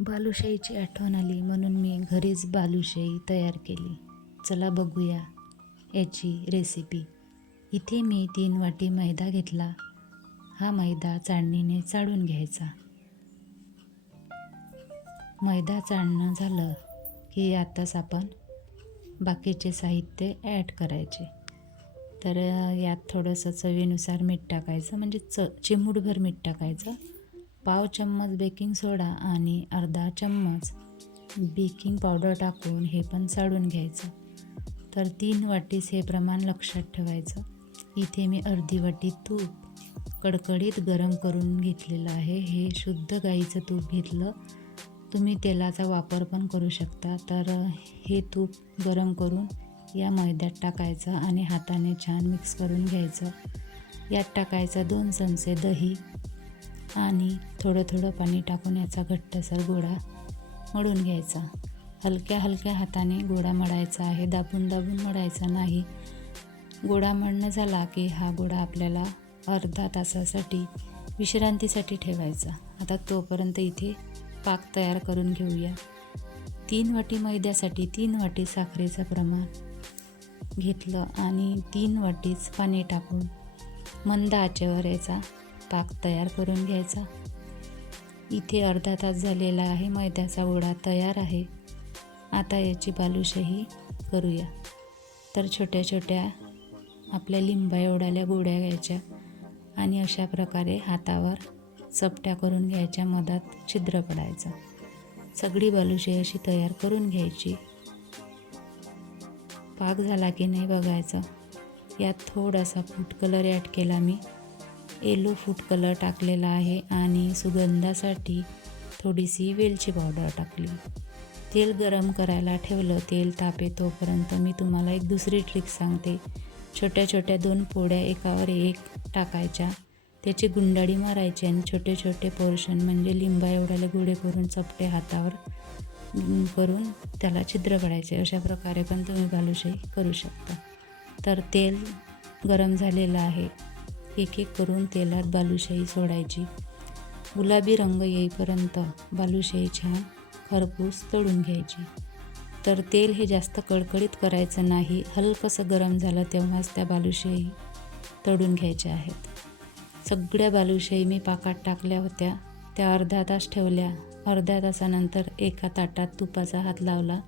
बालुशाहीची आठवण आली म्हणून मी घरीच बालुशाही तयार केली. चला बघूया याची रेसिपी. इथे मी 3 वाटी मैदा घेतला. हा मैदा चाळणीने चाळून घ्यायचा. मैदा चाळणं झालं की आताच आपण बाकीचे साहित्य ॲड करायचे. तर यात थोडंसं चवीनुसार मीठ टाकायचं, म्हणजे चिमूटभर मीठ टाकायचं. पाव चम्मच बेकिंग सोडा आणि अर्धा चम्मच बेकिंग पावडर टाकून हे पण चाळून घ्यायचं. तर 3 वाटीस हे प्रमाण लक्षात ठेवायचं. इथे मी अर्धी वाटी तूप कडकडीत गरम करून घेतलेलं आहे. हे शुद्ध गाईचं तूप घेतलं. तुम्ही तेलाचा वापर पण करू शकता. तर हे तूप गरम करून या मैद्यात टाकायचं आणि हाताने छान मिक्स करून घ्यायचं. यात टाकायचं 2 चमचे दही आणि थोडं थोडं पाणी टाकून याचा घट्टसर गोळा मळून घ्यायचा. हलक्या हलक्या हाताने गोळा मळायचा आहे, दाबून दाबून मळायचा नाही. गोळा मळणं झाला की हा गोळा आपल्याला अर्धा तासासाठी विश्रांतीसाठी ठेवायचा. आता तोपर्यंत इथे पाक तयार करून घेऊया. 3 वाटी मैद्यासाठी 3 वाटी साखरेचं प्रमाण घेतलं आणि 3 वाटीच पाणी टाकून मंद आचेवर याचा पाक तयार करून घ्यायचा. इथे अर्धा तास झालेला आहे. मैद्याचा गोळा तयार आहे. आता याची बालुशाही करूया. तर छोट्या छोट्या आपल्या लिंबा एवढ्याल्या गोळ्या घ्यायच्या आणि अशा प्रकारे हातावर चपट्या करून घ्यायच्या, मधात छिद्र पडायचं. सगळी बालुशाही अशी तयार करून घ्यायची. पाक झाला की नाही बघायचं. यात थोडासा फूड कलर ॲड केला मी. येलो फूड कलर टाकलेला आहे आणि सुगंधासाठी थोडीशी वेलची पावडर टाकली. तेल गरम करायला ठेवलं. तेल तापे तोपर्यंत मी तुम्हाला एक दुसरी ट्रिक सांगते. छोट्या छोट्या 2 पोळ्या एकावर एक टाकायच्या, त्याची गुंडाळी मारायची आणि छोटे छोटे पोर्शन म्हणजे लिंबा एवढ्याले गोळे करून चपटे हातावर करून त्याला छिद्र पडायचे. अशा प्रकारे पण तुम्ही बालुशाही करू शकता. तर तेल गरम झालेलं आहे. एक एक करून तेलात बालुशाही सोडायची. गुलाबी रंग येईपर्यंत बालुशाही छान खरपूस तळून घ्यायची. तर तेल हे जास्त कडकडीत करायचं नाही. हलकंसं गरम झालं तेव्हाच त्या बालुशाही तळून घ्यायच्या आहेत. सगळ्या बालुशाही मी पाकात टाकल्या होत्या. त्या अर्धा तास ठेवल्या. अर्ध्या तासानंतर एका ताटात तुपाचा हात लावला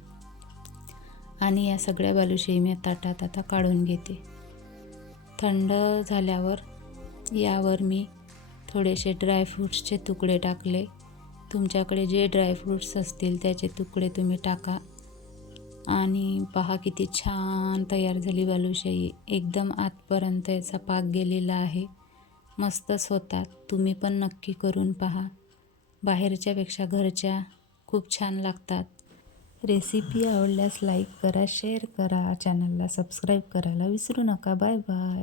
आणि या सगळ्या बालुशाही मी ताटात आता काढून घेते. थंड झाल्यावर यावर मी थोडेसे ड्रायफ्रूट्सचे तुकडे टाकले. तुमच्याकडे जे ड्रायफ्रूट्स असतील त्याचे तुकडे तुम्ही टाका. आणि पहा किती छान तयार झाली बालुशाही. एकदम आतपर्यंत याचा पाक गेलेला आहे. मस्तच होतात. तुम्ही पण नक्की करून पहा. बाहेरच्यापेक्षा घरच्या खूप छान लागतात. रेसिपी आवडल्यास लाईक करा, शेअर करा, चॅनलला सबस्क्राईब करायला विसरू नका. Bye bye.